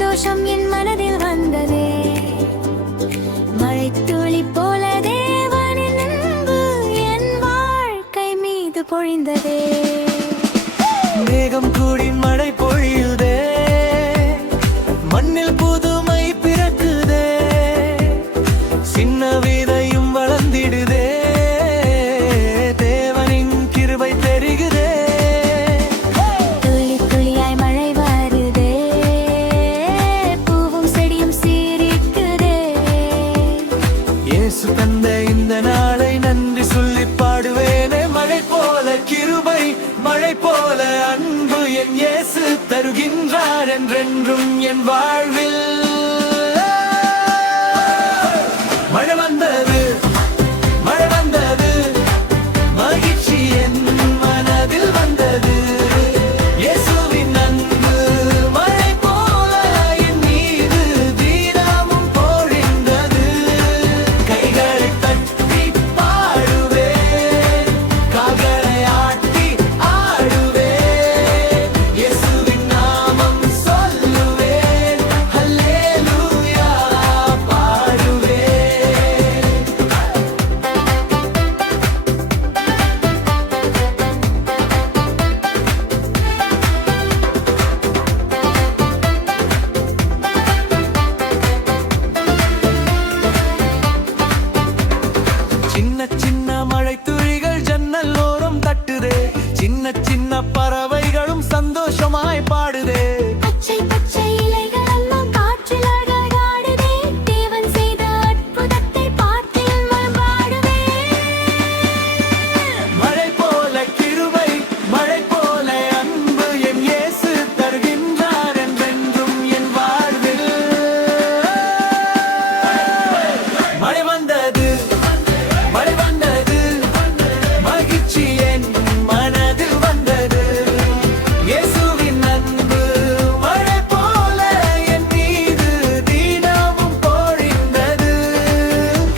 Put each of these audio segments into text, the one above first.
சந்தோஷம் என் மனதில் வந்ததே. மழைத்துளி போல தேவனின் அன்பு என் வாழ்க்கை மீது பொழிந்ததே. மேகம் கூடி மழை பொழியுதே, மண்ணில் புதுமை பிறக்குதே, சின்ன விதையும் வளர்ந்திடுதே, தேவனின் கிருபை தெரிகுதே. துளி துளியாய் மழை வருதே, பூவும் செடியும் சீரிக்குதே. இயேசு தந்த இந்த நாளை நன்றி சொல்லி பாடுவேனே. மழை போல கிருபை, மழை போல அன்பு என் இயேசு தருகின்றார் என்றென்றும் என் வாழ்வில். மழை வந்தது, மழை வந்தது, மகிழ்ச்சி என் மனதில் வந்தது. இயேசுவின் அன்பு மழை போல என் மீது தினமும் பொழிந்தது. கைகளை தட்டி பாடுவேன், கால்களை ஆட்டி ஆடுவேன், இயேசுவின் நாமம் சொல்லுவேன், ஹல்லேலூயா பாடுவேன். சின்ன சின்ன மழை துளிகள் ஜன்னல் ஓரம் தட்டுதே, சின்ன சின்ன பறவைகளும் சந்தோஷமாய் பாடுதே. பச்சை பச்சை இலைகள் எல்லாம் காற்றில் அழகாடுதே, தேவன் செய்த அற்புதத்தை பார்த்து என் மனம் பாடுதே. மழை போல கிருபை, மழை போல அன்பு என் இயேசு தருகின்றார் என்றென்றும் என் வாழ்வில். மழை வந்தது, மழை வந்தது, மகிழ்ச்சி என் மனதில் வந்தது. இயேசுவின் அன்பு மழை போல என் மீது தினமும் பொழிந்தது.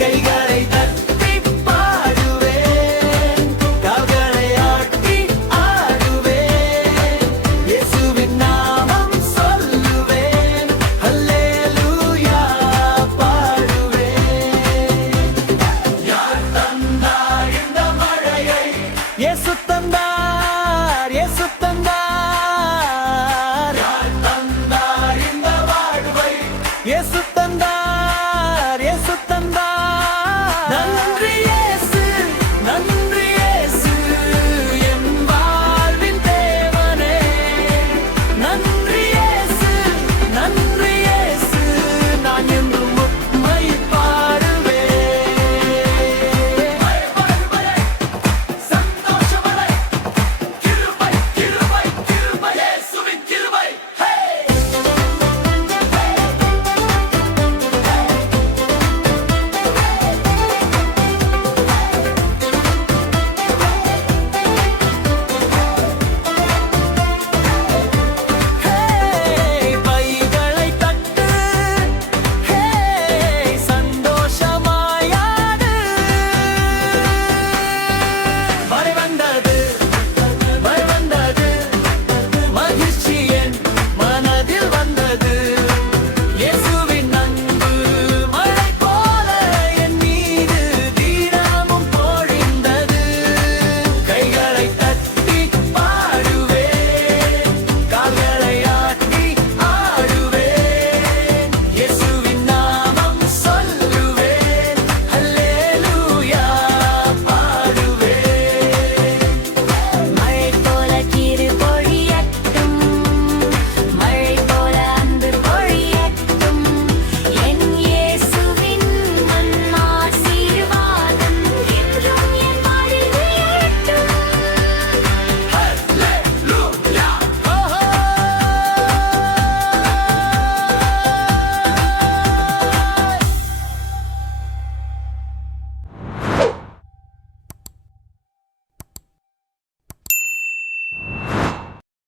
கைகளை தட்டி பாடுவேன், கால்களை ஆட்டி ஆடுவேன், இயேசுவின் நாமம் சொல்லுவேன், ஹல்லேலூயா பாடுவேன். யார் தந்தார் இந்த மழையை? இயேசு தந்தார், இயேசு தந்தார். யார் தந்தார் இந்த வாழ்வை? இயேசு